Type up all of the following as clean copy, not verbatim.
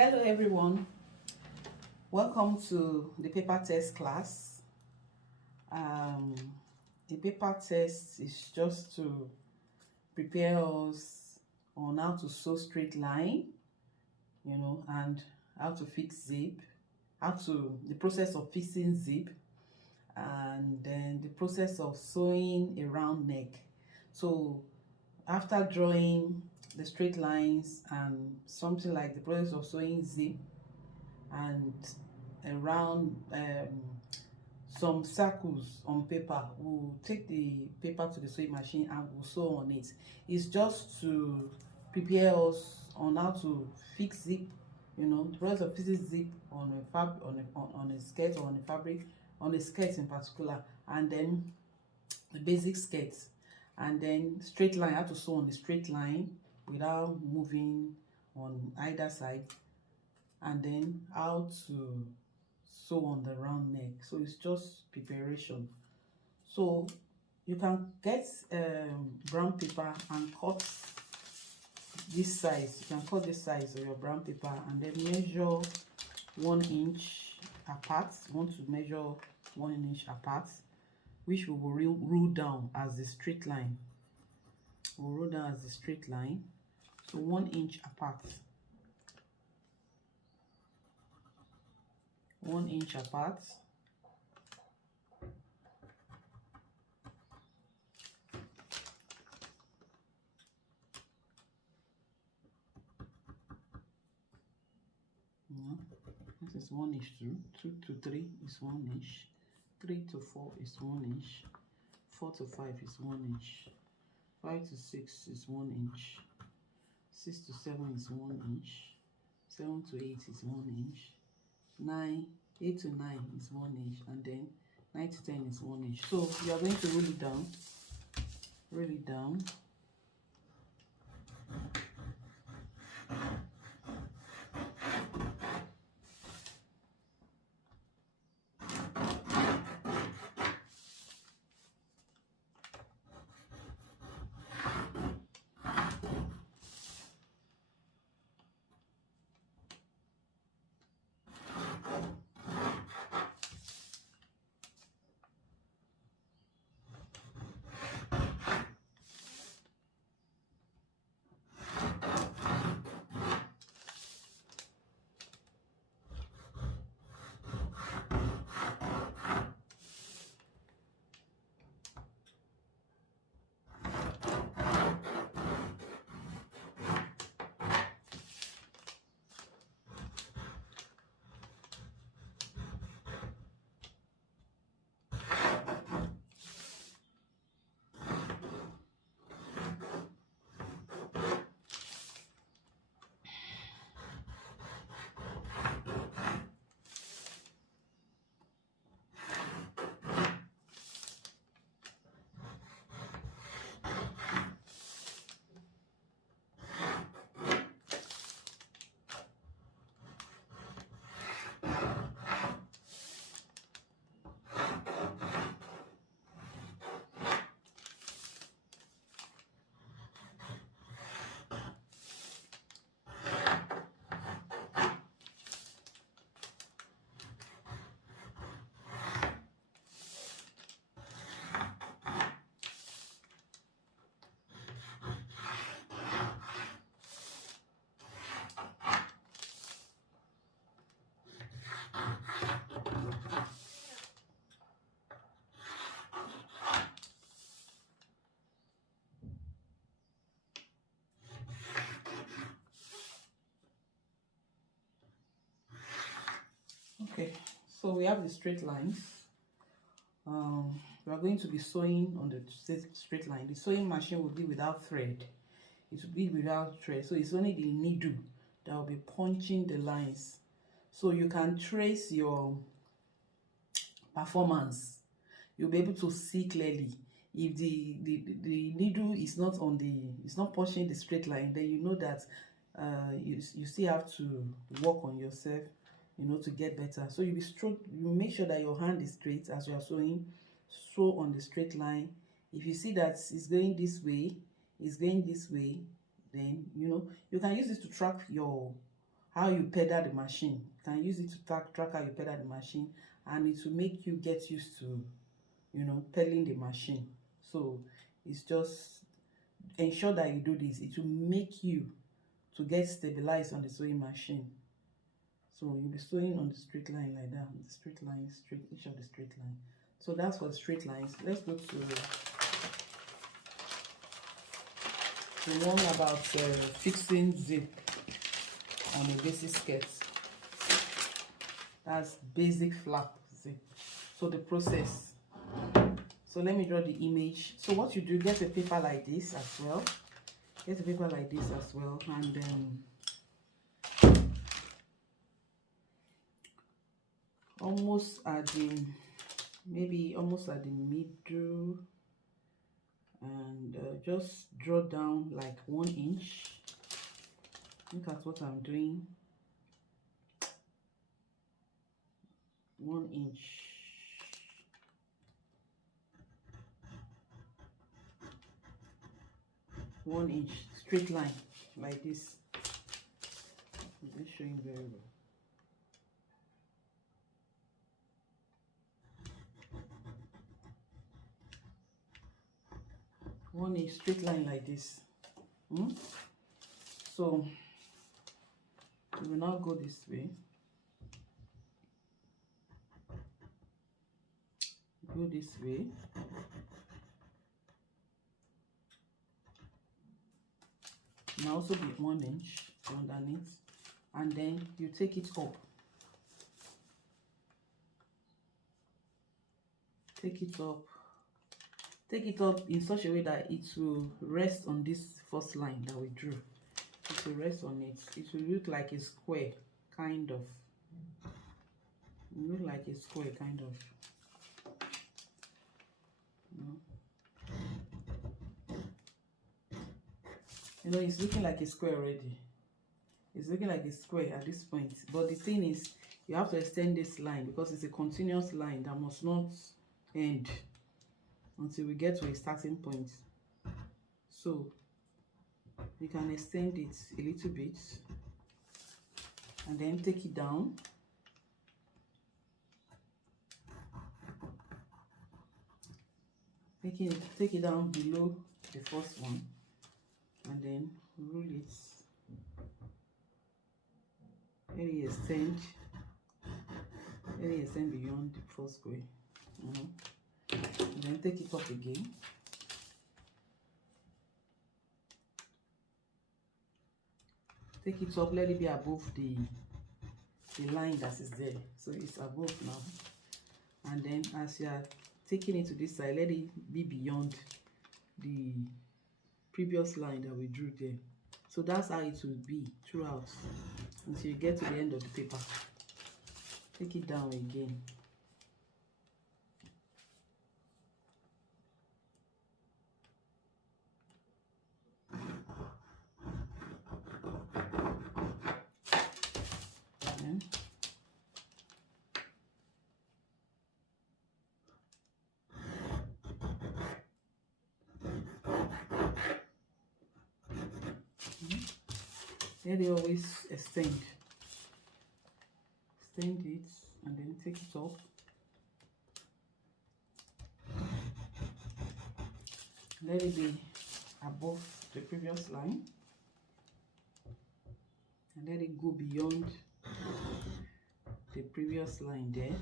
Hello everyone, welcome to the paper test class. um the paper test is just to prepare us on how to sew straight line, and how to fix zip, the process of fixing zip, and then the process of sewing a round neck. So after drawing the straight lines and something like the process of sewing zip and around some circles on paper, we'll take the paper to the sewing machine and we'll sew on it. It's just to prepare us on how to fix zip, the process of fixing zip on a skirt or on a fabric, on a skirt in particular, and then the basic skirt, and then straight line, how to sew on the straight line without moving on either side, and then how to sew on the round neck. So it's just preparation. So you can get brown paper and cut this size. You can cut this size of your brown paper and then measure 1 inch apart. You want to measure 1 inch apart, which we will rule down as the straight line. We'll rule down as the straight line. So 1 inch apart. 1 inch apart. This is 1 inch too. 2 to 3 is 1 inch. 3 to 4 is 1 inch. 4 to 5 is 1 inch. 5 to 6 is 1 inch. 6 to 7 is 1 inch. 7 to 8 is 1 inch. 8 to 9 is 1 inch, and then 9 to 10 is 1 inch. So you are going to roll it down. Roll it down. Okay, so we have the straight lines. We are going to be sewing on the straight line. The sewing machine will be without thread. It will be without thread, so it's only the needle that will be punching the lines. So you can trace your performance. You'll be able to see clearly. If the needle is not punching the straight line, then you know that you still have to work on yourself, to get better. So you make sure that your hand is straight as you are sewing. Sew on the straight line. If you see that it's going this way, then you can use this to track your how you pedal the machine. You can use it to track how you pedal the machine, and it will make you get used to, you know, pedaling the machine. So it's just ensure that you do this. It will make you to get stabilized on the sewing machine. So you'll be sewing on the straight line like that, the straight line, straight, each of the straight line. So that's for straight lines. Let's go to the one about fixing zip on a basic skirt. That's basic flap zip. So the process. So let me draw the image. So what you do, get a paper like this as well. Get a paper like this as well, and then almost at the, maybe almost at the middle, and just draw down like 1 inch. Look at what I'm doing. 1 inch. One inch straight line like this. I'm just showing very well. One inch straight line like this. So we will now go this way. Go this way. Now also be 1 inch underneath, and then you take it up. Take it up. Take it up in such a way that it will rest on this first line that we drew. It will rest on it. It will look like a square, kind of. It will look like a square, kind of. You know, it's looking like a square already. It's looking like a square at this point. But the thing is, you have to extend this line because it's a continuous line that must not end until we get to a starting point. So you can extend it a little bit and then take it down. Take it down below the first one, and then roll it. Let it extend. Let it extend beyond the first square. And then take it up again. Take it up. Let it be above the line that is there. So it's above now. And then as you are taking it to this side, let it be beyond the previous line that we drew there. So that's how it will be throughout until you get to the end of the paper. Take it down again. Let it always extend it, and then take it up. Let it be above the previous line, and let it go beyond the previous line there.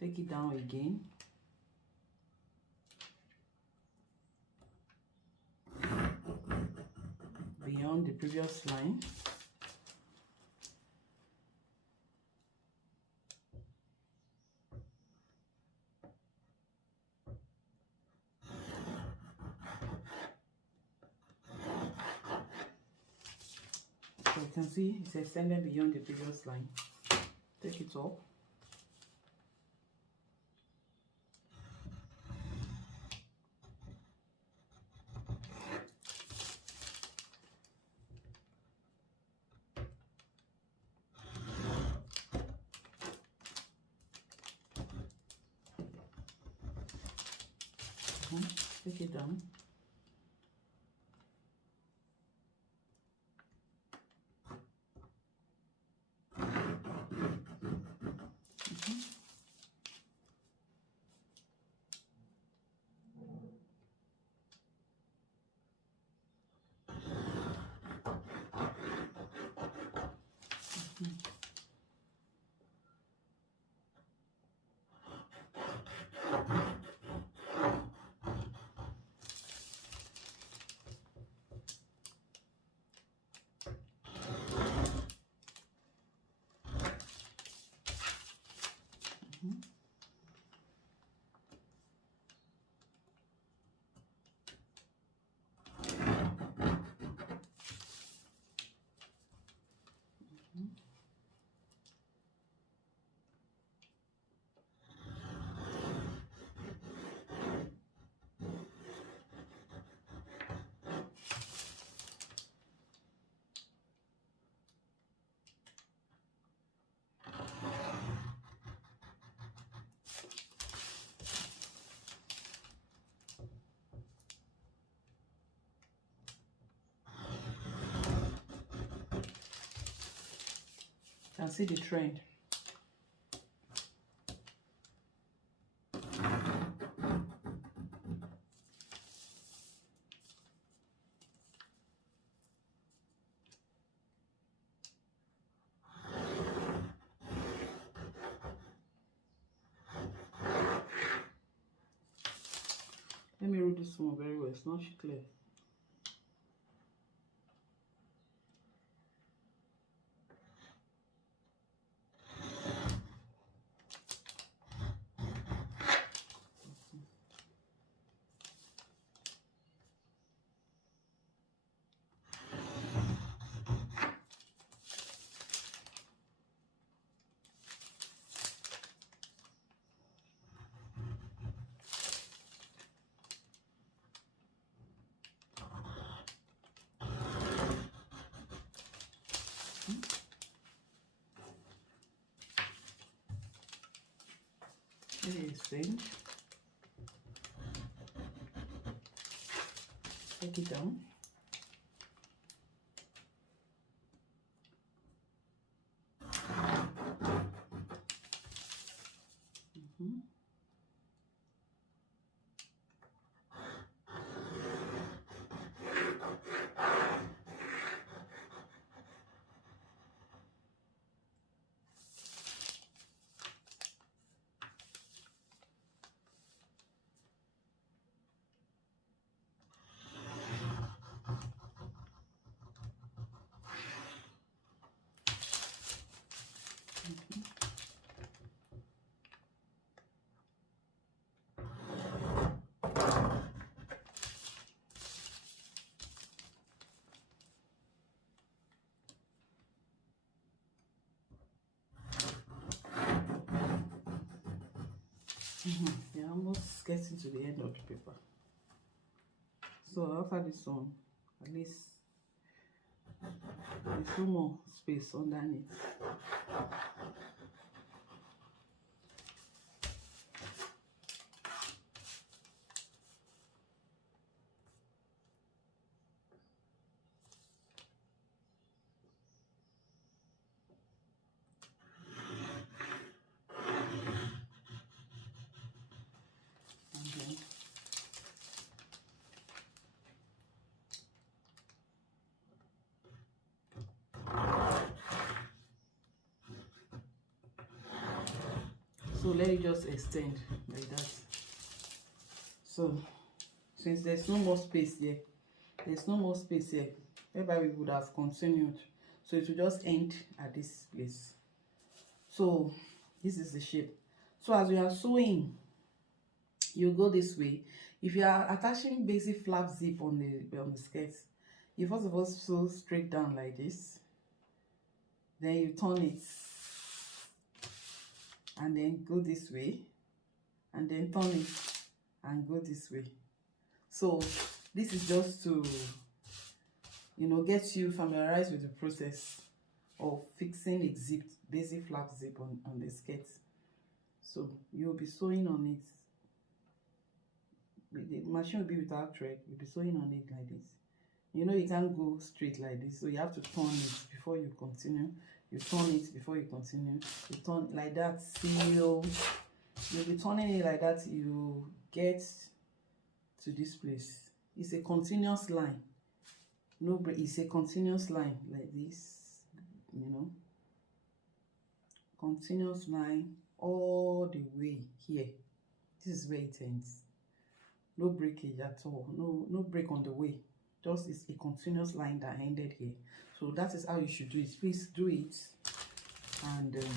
Take it down again. Beyond the previous line. So you can see it's extended beyond the previous line. Take it up. Take it down. can see the trend. Let me roll this one very well. It's not clear. Here is thing. Take it down. You're almost getting to the end of the paper. So after this one, at least there's no more space underneath. So let it just extend like that. So since there's no more space here, whereby we would have continued. So it will just end at this place. So this is the shape. So as you are sewing, you go this way. If you are attaching basic flap zip on the skirt, you first of all sew straight down like this. Then you turn it and then go this way, and then turn it and go this way. So this is just to, you know, get you familiarized with the process of fixing a zip, basic flap zip on the skirt. So you'll be sewing on it. The machine will be without thread. You'll be sewing on it like this. You know, you can't go straight like this, so you have to turn it before you continue. You turn it before you continue. You turn like that till you'll be turning it like that. You get to this place. It's a continuous line. No break. It's a continuous line like this. You know, continuous line all the way here. This is where it ends. No breakage at all. No break on the way. Just it's a continuous line that ended here. So that is how you should do it. Please do it, and then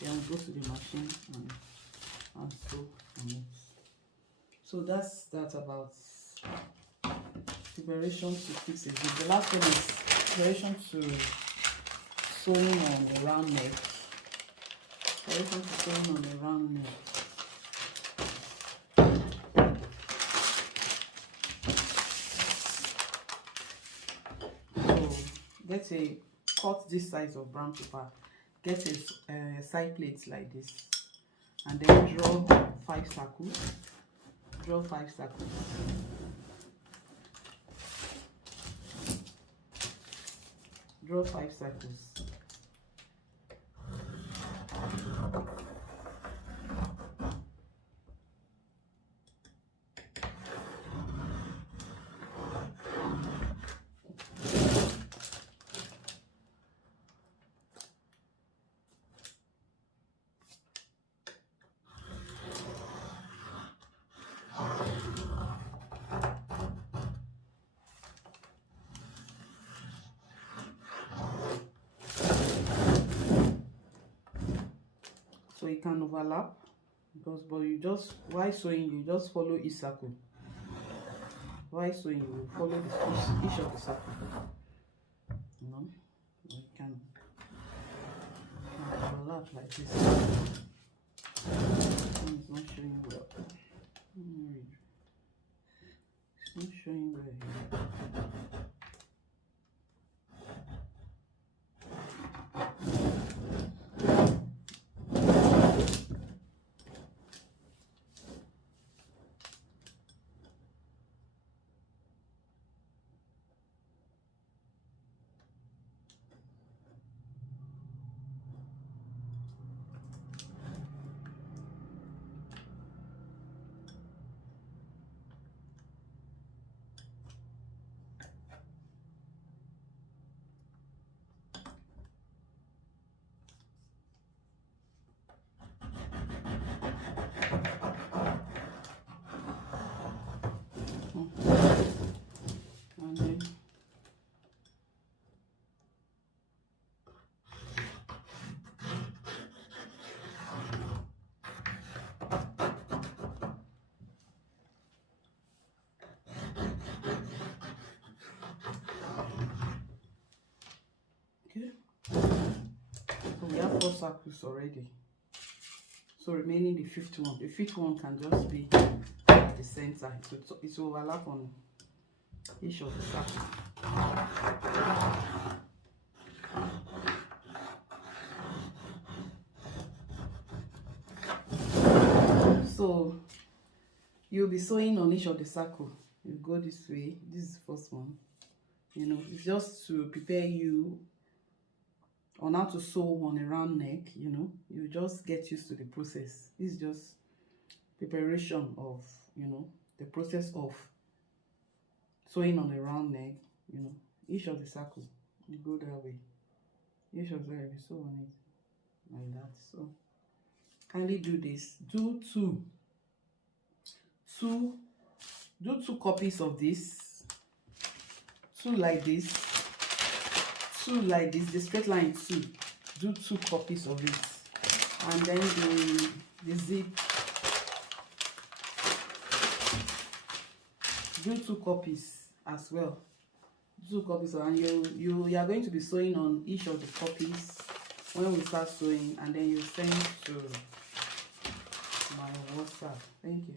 we'll go to the machine and sew on it. So that's that about preparation to fix it. The last one is preparation to sewing on the round neck. Preparation to sewing on the round neck. Get a cut this size of brown paper, get a side plate like this, and then draw 5 circles. Draw 5 circles. Draw 5 circles. So you can overlap, but you just, while sewing, you just follow each circle. While sewing, you follow each of the circle. You know, you can overlap like this. It's not showing well. It's not showing well here. And then okay, so we have 4 circles already. So remaining the 5th one. The 5th one can just be at the center. It will overlap on each of the circles. So you'll be sewing on each of the circle. You go this way. This is the first one. You know, it's just to prepare you on how to sew on a round neck. You know, you just get used to the process. This is just preparation of, you know, the process of sewing on a round neck. You know, each of the circle, you go that way. Each of them, you sew on it like that. So kindly do this. Do two copies of this. 2 like this. 2 like this. The straight line 2. Do 2 copies of it. And then the zip. Do 2 copies as well. 2 copies, and you are going to be sewing on each of the copies when we start sewing, and then you send to my WhatsApp. Thank you.